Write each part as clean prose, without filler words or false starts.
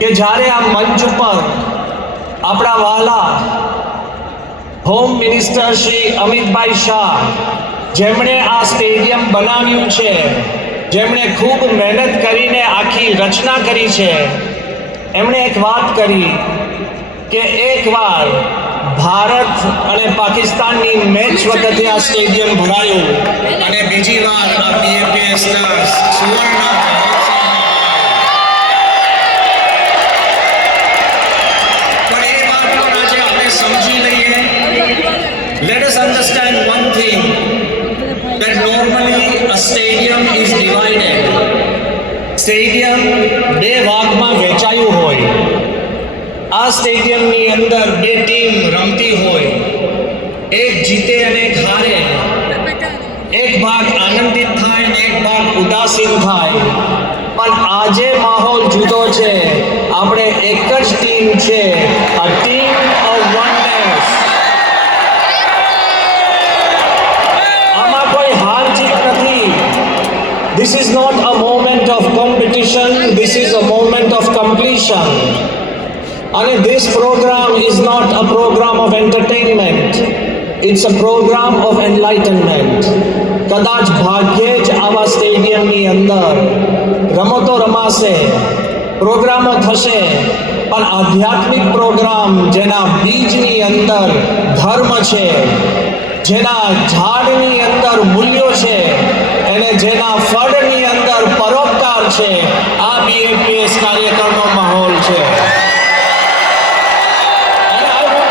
કે જ્યારે આ મંચ ઉપર આપણા વાલા હોમ મિનિસ્ટર શ્રી અમિતભાઈ શાહ, જેમણે આ સ્ટેડિયમ બનાવ્યું છે, જેમણે ખૂબ મહેનત કરીને આખી રચના કરી છે, એમણે એક વાત કરી કે એકવાર ભારત અને પાકિસ્તાનની મેચ વખતે આ સ્ટેડિયમ ભરાયું અને બીજી વાર આ બીએપીએસના સુવર્ણ Let us understand one thing, that normally a stadium is divided. Stadium બે ભાગમાં વહેંચાયું હોય. આ સ્ટેડિયમની અંદર બે ટીમ રમતી હોય, એક જીતે અને એક હારે. એક ભાગ આનંદિત થાય અને એક ભાગ ઉદાસીન થાય. પણ આજે માહોલ જુદો છે. આપણે એક જ ટીમ છે, a team of oneness. This is not a moment of competition, this is a moment of completion. And this program is not a program of entertainment, it's a program of enlightenment. કદાચ ભાગ્યે જ આવા સ્ટેડિયમની અંદર રમતો રમાશે, પ્રોગ્રામો થશે, પણ આધ્યાત્મિક પ્રોગ્રામ જેના બીજની અંદર ધર્મ છે, જેના ઝાડની અંદર મૂલ્યો છે અને જેના ફળની અંદર પરોપકાર છે, આ બીએપીએસ કાર્યક્રમનો માહોલ છે. And I want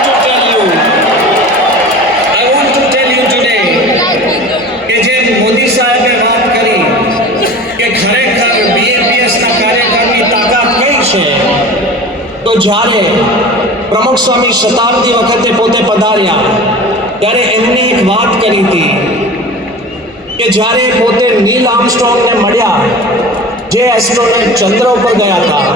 to tell you today કે જે મોદી સાહેબે વાત કરી કે ખરેખર બીએપીએસના કાર્યક્રમની તાકાત કઈ છે, તો જ્યારે પ્રમુખ સ્વામી શતાબ્દી વખતે પોતે પધાર્યા ત્યારે એમની એક વાત કરી હતી કે જ્યારે પોતે નીલ આર્મસ્ટ્રોંગને મળ્યા, જે એસ્ટ્રોનોટ ચંદ્ર ઉપર ગયા હતા,